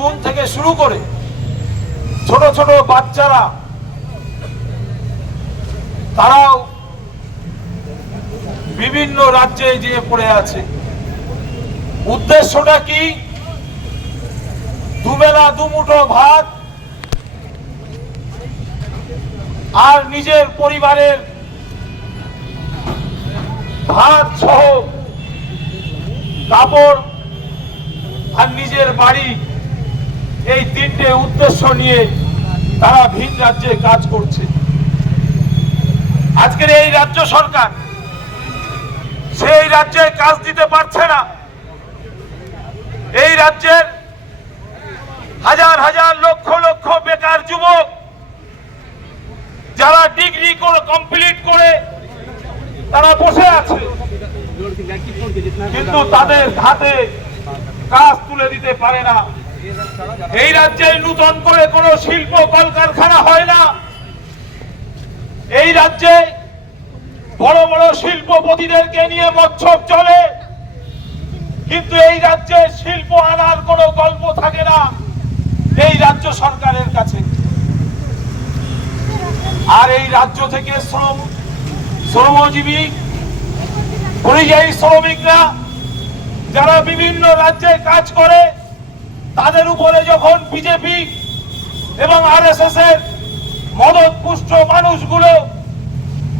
বোন থেকে শুরু করে ছোট ছোট বাচ্চারা তারাও বিভিন্ন রাজ্যে যেয়ে পড়ে আছে। উদ্দেশ্যটা কি? দুবেলা দুমুঠো ভাত আর নিজের পরিবারের ভাত সহ কাপড় আর নিজের বাড়ি, এই তিনটে উদ্দেশ্য নিয়ে তারা ভিন রাজ্যে কাজ করছে। আজকের এই রাজ্য সরকার সেই রাজ্যে কাজ দিতে পারছে না। এই রাজ্যের হাজার হাজার লক্ষ লক্ষ বেকার যুবক যারা ডিগ্রি কমপ্লিট করে তারা বসে আছে, কিন্তু তাদের হাতে কাজ তুলে দিতে পারে না। এই রাজ্যে নতুন করে কোনো শিল্প কলকারখানা হয় না। এই রাজ্যে বড় বড় শিল্পপতিদেরকে নিয়ে মৎসব চলে, কিন্তু এই রাজ্যে শিল্প আনার কোনো গল্প থাকে না এই রাজ্য সরকারের কাছে। আর এই রাজ্য থেকে শ্রমজীবী পরিযায়ী শ্রমিকরা যারা বিভিন্ন রাজ্যে কাজ করে, তাদের উপরে যখন বিজেপি এবং আরএসএস এর মদতপুষ্ট মানুষগুলো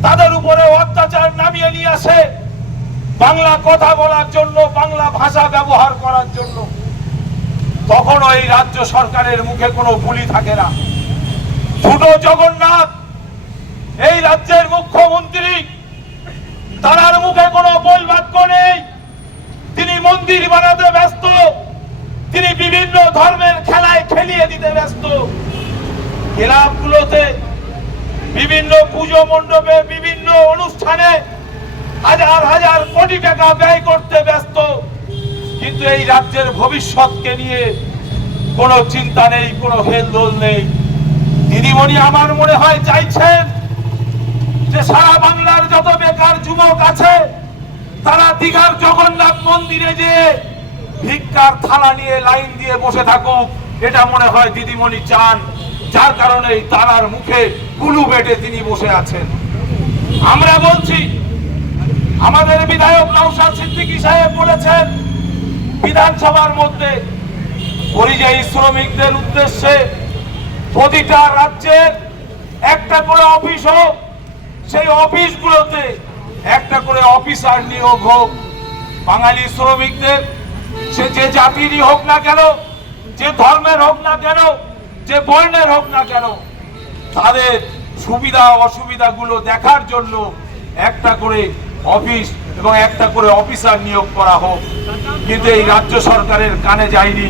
তাদের উপরে অত্যাচার নামিয়ে নিয়ে আসে বাংলা কথা বলার জন্য, বাংলা ভাষা ব্যবহার করার জন্য, তখন ওই রাজ্য সরকারের মুখে কোনো বুলি থাকে না। ছোট জগন্নাথ এই রাজ্যের মুখ্যমন্ত্রী, তার মুখে কোনো বল বাক্য নেই। তিনি মন্দির বানাতে ব্যস্ত, তিনি বিভিন্ন ধর্মের খেলায় খেলিয়ে দিতে ব্যস্ত, ক্লাবগুলোতে বিভিন্ন পুজো মণ্ডপে বিভিন্ন অনুষ্ঠানে হাজার হাজার কোটি টাকা ব্যয় করতে ব্যস্ত, কিন্তু এই রাজ্যের ভবিষ্যৎকে নিয়ে কোনো চিন্তা নেই, কোনো হেলদোল নেই। দিদিমণি আমার মনে হয় চাইছেন যে সারা বাংলার যত বেকার যুবক আছে তারা দীঘার জগন্নাথ মন্দিরে যে ভিক্ষার থালা নিয়ে লাইন দিয়ে বসে থাকুক, এটা মনে হয় দিদিমণি চান, যার কারণে তারার মুখে কুলু বেটে তিনি বসে আছেন। আমরা বলছি, আমাদের বিধায়ক নওশাদ সিদ্দিকী সাহেব বলেছেন বিধানসভার মধ্যে পরিযায়ী শ্রমিকদের উদ্দেশ্যে প্রতিটা রাজ্যের একটা করে অফিস হোক, সেই অফিসগুলোতে একটা করে অফিসার নিয়োগ হোক। বাঙালি শ্রমিকদের সে যে জাতিরই হোক না কেন, যে ধর্মের হোক না কেন, যে বর্ণের হোক না কেন, তাদের সুবিধা অসুবিধাগুলো দেখার জন্য একটা করে অফিস এবং একটা করে অফিসার নিয়োগ করা হোক। কিন্তু এই রাজ্য সরকারের কানে যায়নি,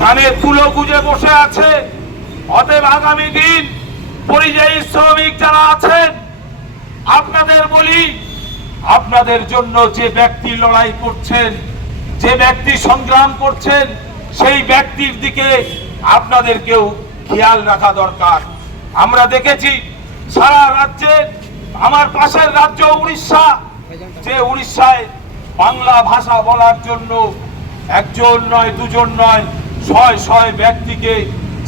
কানে তুলো গুজে বসে আছে। অতএব আগামী দিন পরিযায়ী শ্রমিক যারা আছেন, আপনাদের বলি, আপনাদের জন্য যে ব্যক্তি লড়াই করছেন, যে ব্যক্তি সংগ্রাম করছেন, সেই ব্যক্তির দিকে আপনাদেরকেও খেয়াল রাখা দরকার। আমরা দেখেছি সারা রাজ্যে, আমার পাশের রাজ্য উড়িষ্যা, যে উড়িষ্যায় বাংলা ভাষা বলার জন্য একজন নয়, দুজন নয়, শয় শয় ব্যক্তিকে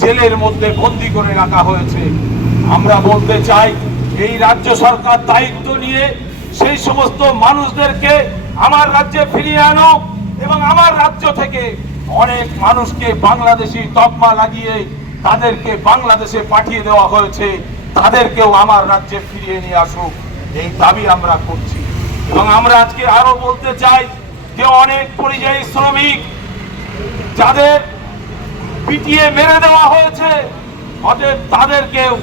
জেলের মধ্যে বন্দী করে রাখা হয়েছে। আমরা বলতে চাই, এই রাজ্য সরকার দায়িত্ব নিয়ে সেই সমস্ত মানুষদেরকে আমার রাজ্যে ফিরিয়ে আনুক, এবং আমার রাজ্য থেকে অনেক মানুষকে বাংলাদেশি তকমা লাগিয়ে তাদেরকে বাংলাদেশে পাঠিয়ে দেওয়া হয়েছে, তাদেরকেও আমার রাজ্যে ফিরিয়ে নিয়ে আসুক, এই দাবি আমরা করছি। এবং আমরা আজকে আরো বলতে চাই যে অনেক পরিযায়ী শ্রমিক যাদের পিটিয়ে মেরে দেওয়া হয়েছে, অতএব তাদেরকেও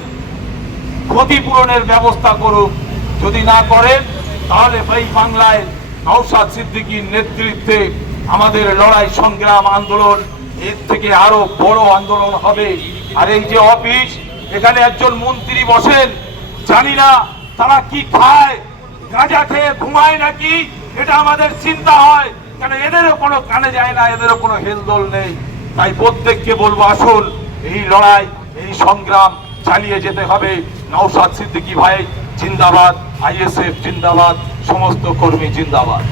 ক্ষতিপূরণের ব্যবস্থা করুক। যদি না করেন তাহলে এই বাংলায় নওশাদ সিদ্দিকীর নেতৃত্বে আমাদের লড়াই সংগ্রাম আন্দোলন এর থেকে আরো বড় আন্দোলন হবে। আর এই যে অফিস, এখানে একজন মন্ত্রী বসেন, জানি না তারা কি খায়, গাঁজা খেয়ে ঘুমায় নাকি, এটা আমাদের চিন্তা হয়, কারণ এদেরও কোনো কানে যায় না, এদেরও কোনো হেলদোল নেই। তাই প্রত্যেককে বলবো, আসুন এই লড়াই, এই সংগ্রাম চালিয়ে যেতে হবে। নওশাদ সিদ্দিকী ভাই জিন্দাবাদ, আইএসএফ জিন্দাবাদ, সমস্ত কর্মী জিন্দাবাদ।